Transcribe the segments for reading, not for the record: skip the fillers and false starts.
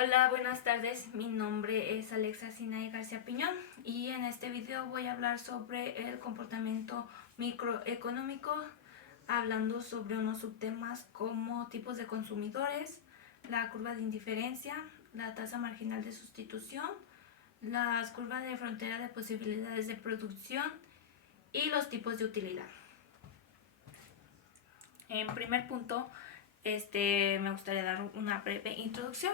Hola, buenas tardes. Mi nombre es Alexa Sinaí García Piñón y en este video voy a hablar sobre el comportamiento microeconómico, hablando sobre unos subtemas como tipos de consumidores, la curva de indiferencia, la tasa marginal de sustitución, las curvas de frontera de posibilidades de producción y los tipos de utilidad. En primer punto, me gustaría dar una breve introducción,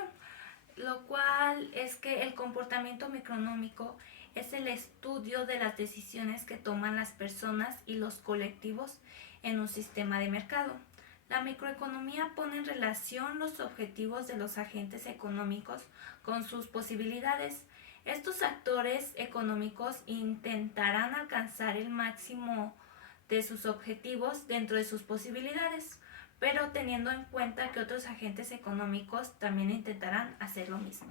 lo cual es que el comportamiento microeconómico es el estudio de las decisiones que toman las personas y los colectivos en un sistema de mercado. La microeconomía pone en relación los objetivos de los agentes económicos con sus posibilidades. Estos actores económicos intentarán alcanzar el máximo de sus objetivos dentro de sus posibilidades, pero teniendo en cuenta que otros agentes económicos también intentarán hacer lo mismo.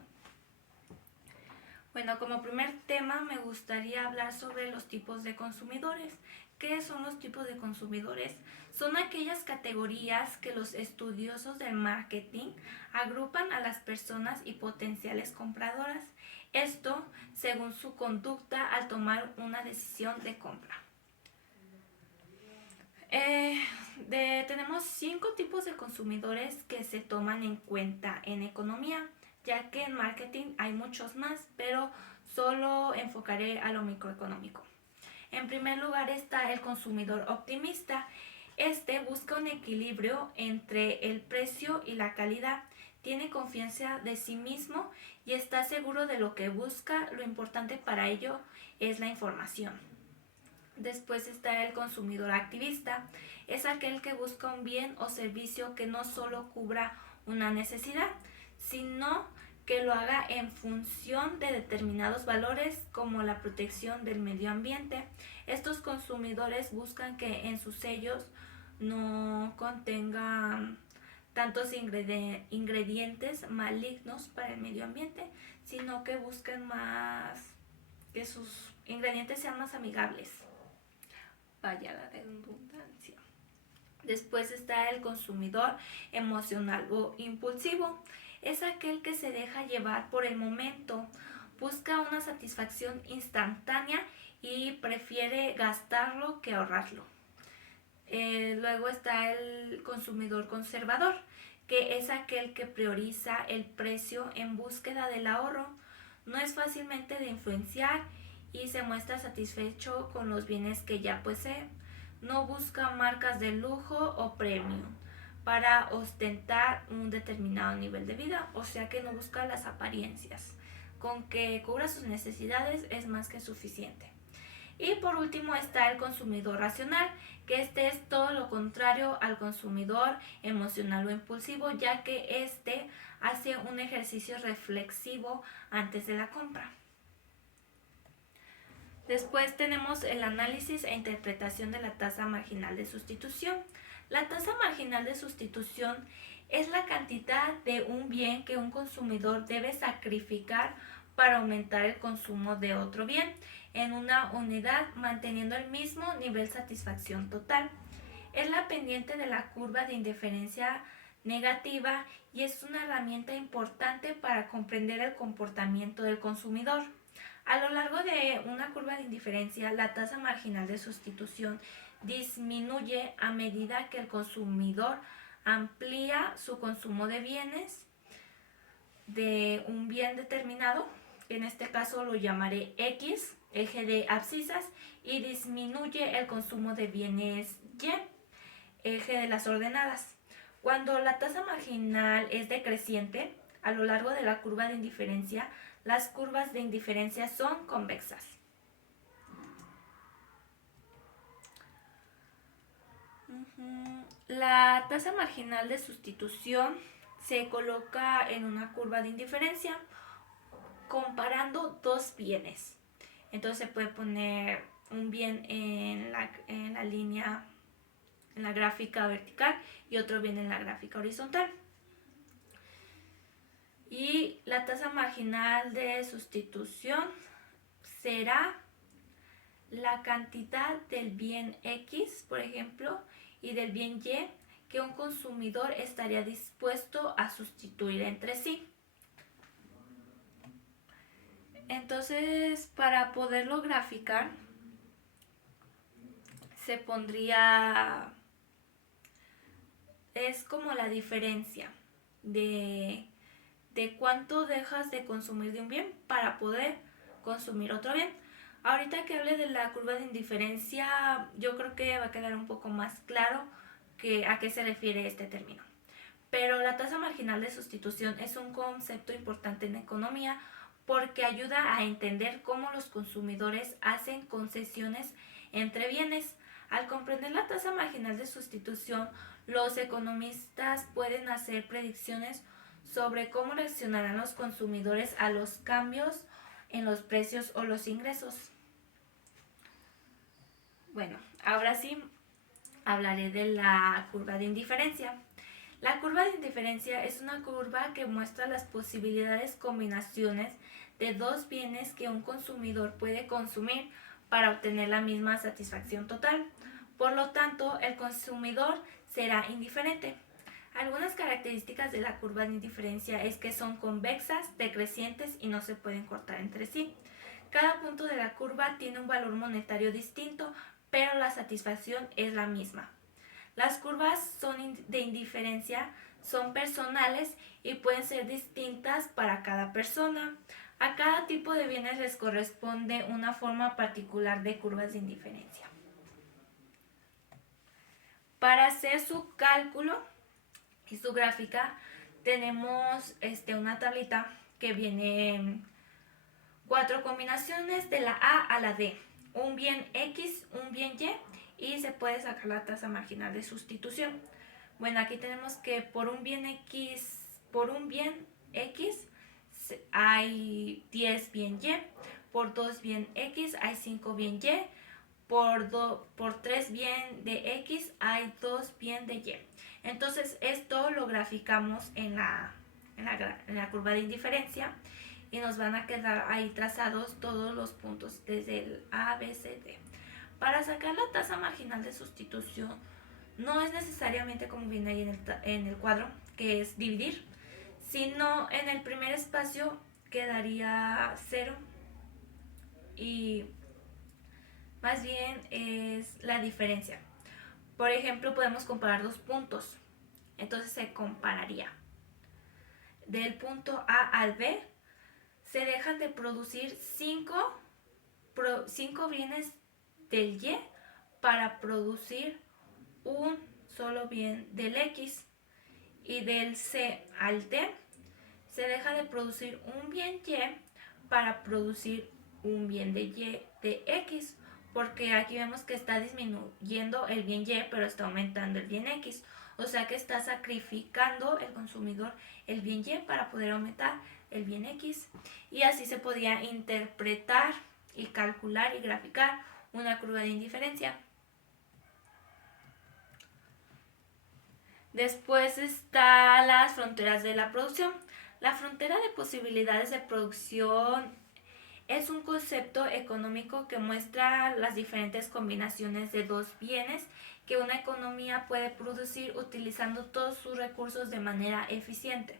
Bueno, como primer tema me gustaría hablar sobre los tipos de consumidores. ¿Qué son los tipos de consumidores? Son aquellas categorías que los estudiosos del marketing agrupan a las personas y potenciales compradoras. Esto según su conducta al tomar una decisión de compra. Tenemos 5 tipos de consumidores que se toman en cuenta en economía, ya que en marketing hay muchos más, pero solo enfocaré a lo microeconómico. En primer lugar está el consumidor optimista. Este busca un equilibrio entre el precio y la calidad. Tiene confianza de sí mismo y está seguro de lo que busca. Lo importante para ello es la información. Después está el consumidor activista. Es aquel que busca un bien o servicio que no solo cubra una necesidad, sino que lo haga en función de determinados valores como la protección del medio ambiente. Estos consumidores buscan que en sus sellos no contengan tantos ingredientes malignos para el medio ambiente, sino que buscan más que sus ingredientes sean más amigables. Vaya la redundancia. Después está el consumidor emocional o impulsivo. Es aquel que se deja llevar por el momento, busca una satisfacción instantánea y prefiere gastarlo que ahorrarlo. Luego está el consumidor conservador, que es aquel que prioriza el precio en búsqueda del ahorro. No es fácilmente de influenciar y se muestra satisfecho con los bienes que ya posee. No busca marcas de lujo o premium para ostentar un determinado nivel de vida, o sea que no busca las apariencias. Con que cubra sus necesidades es más que suficiente. Y por último está el consumidor racional, que este es todo lo contrario al consumidor emocional o impulsivo, ya que este hace un ejercicio reflexivo antes de la compra. Después tenemos el análisis e interpretación de la tasa marginal de sustitución. La tasa marginal de sustitución es la cantidad de un bien que un consumidor debe sacrificar para aumentar el consumo de otro bien en una unidad manteniendo el mismo nivel de satisfacción total. Es la pendiente de la curva de indiferencia negativa y es una herramienta importante para comprender el comportamiento del consumidor. A lo largo de una curva de indiferencia, la tasa marginal de sustitución disminuye a medida que el consumidor amplía su consumo de bienes de un bien determinado, en este caso lo llamaré X, eje de abscisas, y disminuye el consumo de bienes Y, eje de las ordenadas. Cuando la tasa marginal es decreciente, a lo largo de la curva de indiferencia, las curvas de indiferencia son convexas. La tasa marginal de sustitución se coloca en una curva de indiferencia comparando dos bienes. Entonces se puede poner un bien en la línea, en la gráfica vertical y otro bien en la gráfica horizontal. Y la tasa marginal de sustitución será la cantidad del bien X, por ejemplo, y del bien Y que un consumidor estaría dispuesto a sustituir entre sí. Entonces, para poderlo graficar, se pondría, es como la diferencia de, de cuánto dejas de consumir de un bien para poder consumir otro bien. Ahorita que hable de la curva de indiferencia, yo creo que va a quedar un poco más claro que a qué se refiere este término. Pero la tasa marginal de sustitución es un concepto importante en economía porque ayuda a entender cómo los consumidores hacen concesiones entre bienes. Al comprender la tasa marginal de sustitución, los economistas pueden hacer predicciones sobre cómo reaccionarán los consumidores a los cambios en los precios o los ingresos. Bueno, ahora sí hablaré de la curva de indiferencia. La curva de indiferencia es una curva que muestra las posibilidades combinaciones de dos bienes que un consumidor puede consumir para obtener la misma satisfacción total. Por lo tanto, el consumidor será indiferente. Algunas características de la curva de indiferencia es que son convexas, decrecientes y no se pueden cortar entre sí. Cada punto de la curva tiene un valor monetario distinto, pero la satisfacción es la misma. Las curvas de indiferencia son personales y pueden ser distintas para cada persona. A cada tipo de bienes les corresponde una forma particular de curvas de indiferencia. Para hacer su cálculo y su gráfica tenemos una tablita que viene 4 combinaciones de la A a la D, un bien X, un bien Y se puede sacar la tasa marginal de sustitución. Bueno, aquí tenemos que por un bien X hay 10 bien Y, por 2 bien X hay 5 bien Y, por 3 bien de X hay 2 bien de Y. Entonces esto lo graficamos en la curva de indiferencia y nos van a quedar ahí trazados todos los puntos desde el A, B, C, D. Para sacar la tasa marginal de sustitución no es necesariamente como viene ahí en el cuadro, que es dividir, sino en el primer espacio quedaría 0 y más bien es la diferencia. Por ejemplo, podemos comparar dos puntos, entonces se compararía. Del punto A al B se dejan de producir 5 bienes del Y para producir un solo bien del X, y del C al D se deja de producir un bien Y para producir un bien de Y de X, porque aquí vemos que está disminuyendo el bien Y pero está aumentando el bien X, o sea que está sacrificando el consumidor el bien Y para poder aumentar el bien X, y así se podía interpretar y calcular y graficar una curva de indiferencia. Después están las fronteras de la producción. La frontera de posibilidades de producción es un concepto económico que muestra las diferentes combinaciones de dos bienes que una economía puede producir utilizando todos sus recursos de manera eficiente.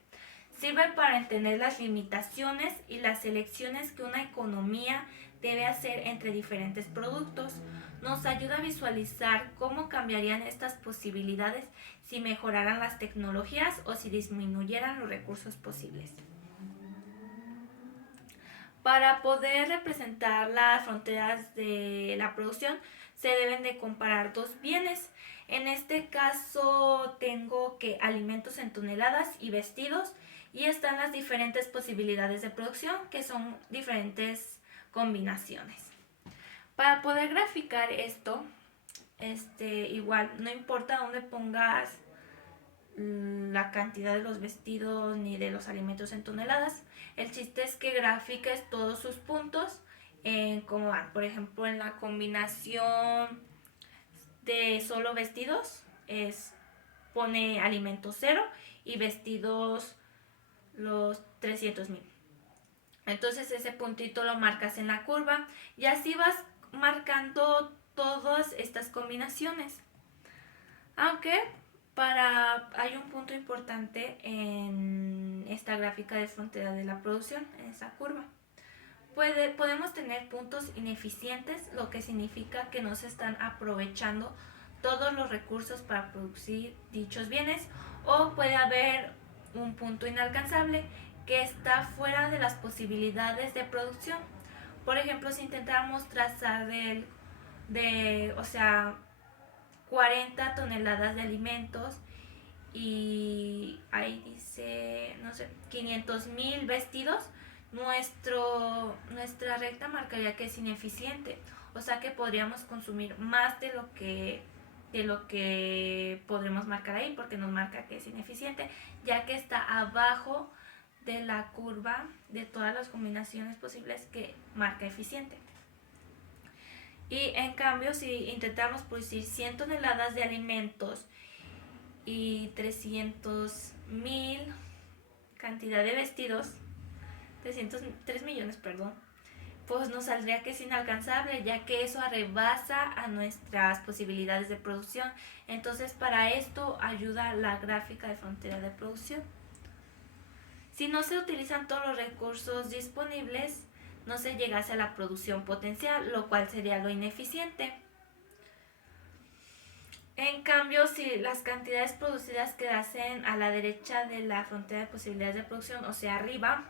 Sirve para entender las limitaciones y las elecciones que una economía debe hacer entre diferentes productos. Nos ayuda a visualizar cómo cambiarían estas posibilidades si mejoraran las tecnologías o si disminuyeran los recursos posibles. Para poder representar las fronteras de la producción se deben de comparar dos bienes. En este caso tengo que alimentos en toneladas y vestidos, y están las diferentes posibilidades de producción, que son diferentes combinaciones. Para poder graficar esto, igual no importa dónde pongas la cantidad de los vestidos ni de los alimentos en toneladas, el chiste es que grafiques todos sus puntos en cómo van. Por ejemplo, en la combinación de solo vestidos pone alimentos 0 y vestidos los 300,000. Entonces ese puntito lo marcas en la curva y así vas marcando todas estas combinaciones. Aunque hay un punto importante en esta gráfica de frontera de la producción, en esa curva. Podemos tener puntos ineficientes, lo que significa que no se están aprovechando todos los recursos para producir dichos bienes, o puede haber un punto inalcanzable que está fuera de las posibilidades de producción. Por ejemplo, si intentáramos trazar o sea, 40 toneladas de alimentos y ahí dice, no sé, 500,000 vestidos, nuestra recta marcaría que es ineficiente. O sea que podríamos consumir más de lo que podremos marcar ahí, porque nos marca que es ineficiente, ya que está abajo de la curva de todas las combinaciones posibles que marca eficiente. Y en cambio, si intentamos producir 100 toneladas de alimentos y 300,000 cantidad de vestidos, 3 millones, perdón, pues nos saldría que es inalcanzable, ya que eso rebasa a nuestras posibilidades de producción. Entonces, para esto ayuda la gráfica de frontera de producción. Si no se utilizan todos los recursos disponibles, no se llegase a la producción potencial, lo cual sería lo ineficiente. En cambio, si las cantidades producidas quedasen a la derecha de la frontera de posibilidades de producción, o sea, arriba,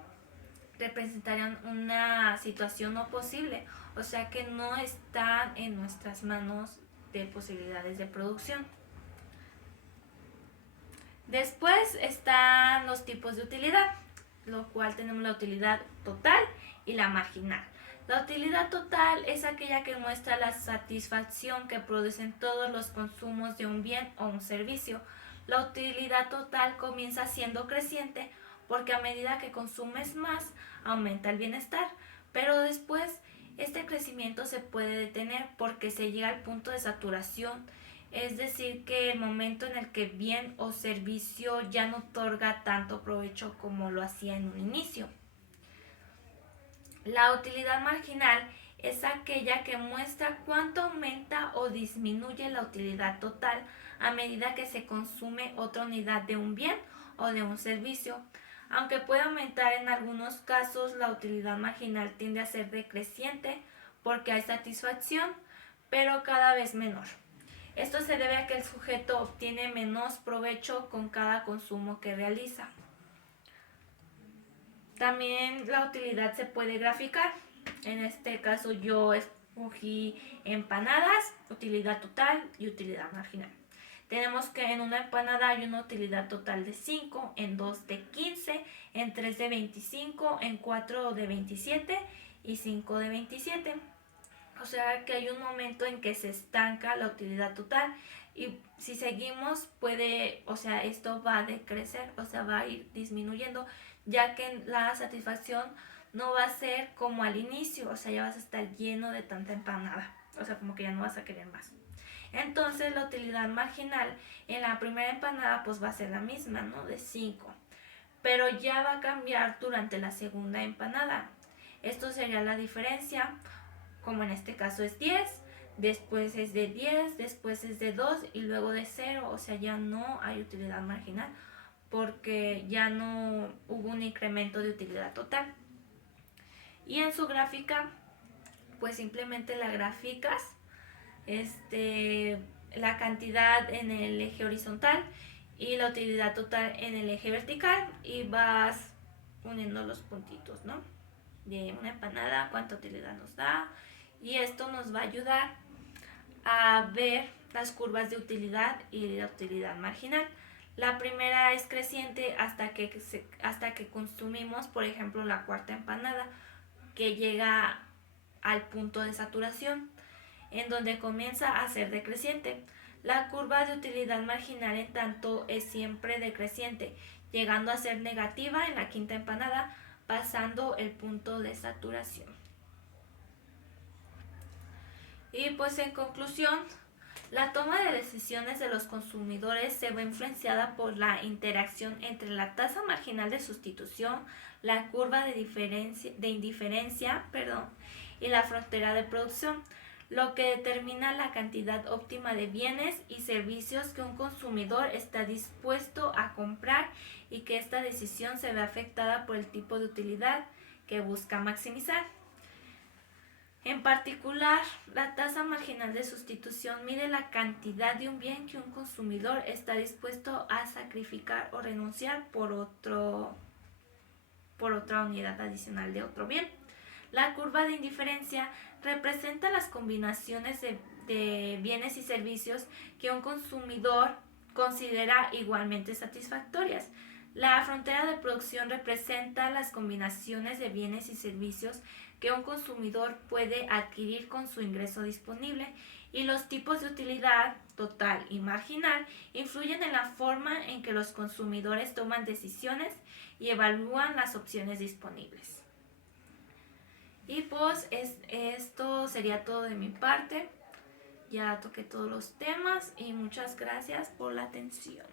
representarían una situación no posible, o sea que no están en nuestras manos de posibilidades de producción. Después están los tipos de utilidad, lo cual tenemos la utilidad total y la marginal. La utilidad total es aquella que muestra la satisfacción que producen todos los consumos de un bien o un servicio. La utilidad total comienza siendo creciente porque a medida que consumes más, aumenta el bienestar, pero después este crecimiento se puede detener porque se llega al punto de saturación, es decir, que el momento en el que bien o servicio ya no otorga tanto provecho como lo hacía en un inicio. La utilidad marginal es aquella que muestra cuánto aumenta o disminuye la utilidad total a medida que se consume otra unidad de un bien o de un servicio. Aunque puede aumentar en algunos casos, la utilidad marginal tiende a ser decreciente porque hay satisfacción, pero cada vez menor. Esto se debe a que el sujeto obtiene menos provecho con cada consumo que realiza. También la utilidad se puede graficar. En este caso yo escogí empanadas, utilidad total y utilidad marginal. Tenemos que en una empanada hay una utilidad total de 5, en 2 de 15, en 3 de 25, en 4 de 27 y 5 de 27. O sea que hay un momento en que se estanca la utilidad total y si seguimos esto va a decrecer, o sea, va a ir disminuyendo, ya que la satisfacción no va a ser como al inicio, o sea, ya vas a estar lleno de tanta empanada, o sea, como que ya no vas a querer más. Entonces la utilidad marginal en la primera empanada pues va a ser la misma, ¿no? De 5, pero ya va a cambiar durante la segunda empanada. Esto sería la diferencia, como en este caso es 10, después es de 10, después es de 2 y luego de 0, o sea, ya no hay utilidad marginal porque ya no hubo un incremento de utilidad total. Y en su gráfica, pues simplemente la graficas, la cantidad en el eje horizontal y la utilidad total en el eje vertical y vas uniendo los puntitos, ¿no? De una empanada, cuánta utilidad nos da, y esto nos va a ayudar a ver las curvas de utilidad y la utilidad marginal. La primera es creciente hasta que consumimos, por ejemplo, la cuarta empanada, que llega al punto de saturación, en donde comienza a ser decreciente. La curva de utilidad marginal, en tanto, es siempre decreciente, llegando a ser negativa en la quinta empanada, pasando el punto de saturación. Y pues en conclusión, la toma de decisiones de los consumidores se ve influenciada por la interacción entre la tasa marginal de sustitución, la curva de indiferencia, y la frontera de producción, lo que determina la cantidad óptima de bienes y servicios que un consumidor está dispuesto a comprar, y que esta decisión se ve afectada por el tipo de utilidad que busca maximizar. En particular, la tasa marginal de sustitución mide la cantidad de un bien que un consumidor está dispuesto a sacrificar o renunciar por otra unidad adicional de otro bien. La curva de indiferencia representa las combinaciones de bienes y servicios que un consumidor considera igualmente satisfactorias. La frontera de producción representa las combinaciones de bienes y servicios que un consumidor puede adquirir con su ingreso disponible, y los tipos de utilidad total y marginal influyen en la forma en que los consumidores toman decisiones y evalúan las opciones disponibles. Y pues esto sería todo de mi parte. Ya toqué todos los temas y muchas gracias por la atención.